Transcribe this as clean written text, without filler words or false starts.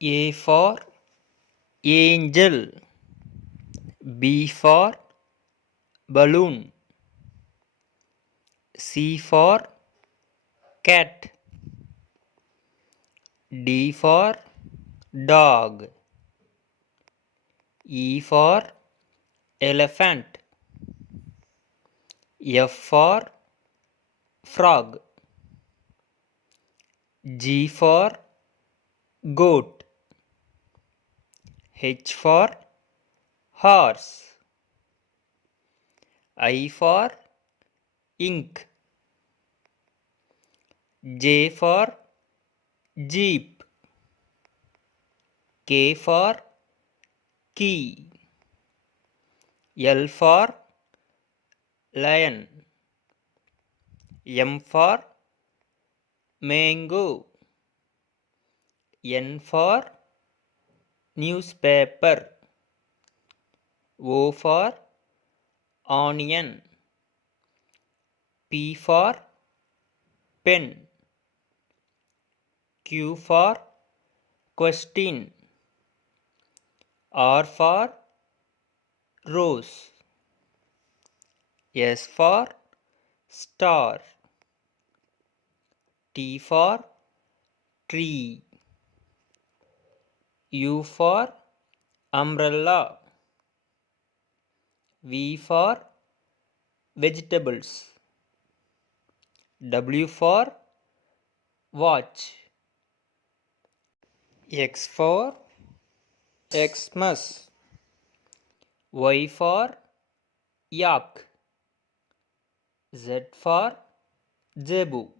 A for angel. B for balloon. C for cat. D for dog. E for elephant. F for frog. G for goat. H for horse. I for ink. J for jeep. K for key. L for lion. M for mango. N for newspaper. O for onion. P for pen. Q for question. R for rose. S for star. T for tree. U for umbrella. V for vegetables. W for watch. X for Xmas. Y for yak. Z for zebu.